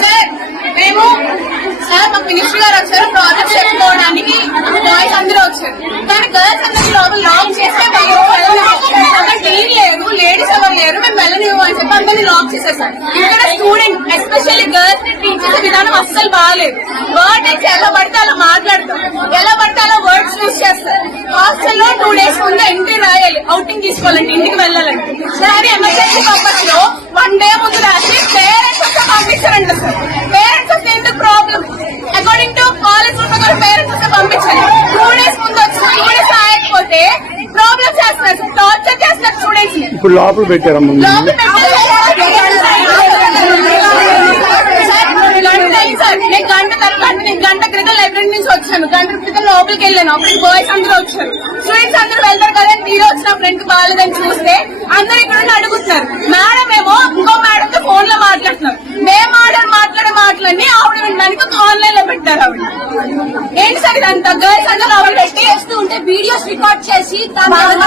Sir మేము sir మాకు minister గారు వచ్చారు ప్రాజెక్ట్ చెప్పుకోవడానికి బాయ్స్ అందరూ వచ్చారు కానీ గర్ల్స్ అందరూ లోపల లాక్ చేస్తే మేము అక్కడ టీవీ లేదు లేడీస్ ఎవరు లేరు మేము వెళ్ళని అని చెప్పి అందరినీ లాక్ చేసేసారు ఇక్కడ స్టూడెంట్ ఎస్పెషల్లీ గర్ల్స్ని ట్రీట్ చేసే విధానం అస్సలు బాగాలేదు వర్డ్ అయితే ఎలా పడితే అలా మాట్లాడతాం ఎలా పడితే అలా వర్డ్స్ యూజ్ చేస్తారు హాస్టల్లో టూ డేస్ ముందు ఎంట్రీ రాయాలి అవుటింగ్ తీసుకోవాలంటే ఇంటికి వెళ్ళాలంటే. చేస్తున్నారు. టార్చర్ చేస్తున్నారు స్టూడెంట్స్ ఇప్పుడు లోపల పెట్టారా ముందు లోపల పెట్టాలి సార్ నేను గంట తర్వాత నేను గంట క్రితం లైబ్రరీ నుంచి వచ్చాను. గంట క్రితం లోపలికి వెళ్ళాను. అప్పుడు బాయ్స్ అందరూ వచ్చారు. స్టూడెంట్స్ అందరూ వెళ్తారు కదా మీరు వచ్చిన ఫ్రెండ్ బాగాలేదని చూస్తే అందరూ ఇక్కడ అడుగుతున్నారు. మేడం ఏమో ఇంకో మేడం తో ఫోన్లో మాట్లాడుతున్నారు. మేము ఆర్డర్ మాట్లాడే మాటలన్నీ ఆవిడ వినడానికి ఆన్లైన్లో పెట్టారు ఆవిడ. ఏంటి సార్ ఇదంతా? గర్ల్స్ అందరూ ఆవిడ వీడియోస్ రికార్డ్ చేసి ఫార్వర్డ్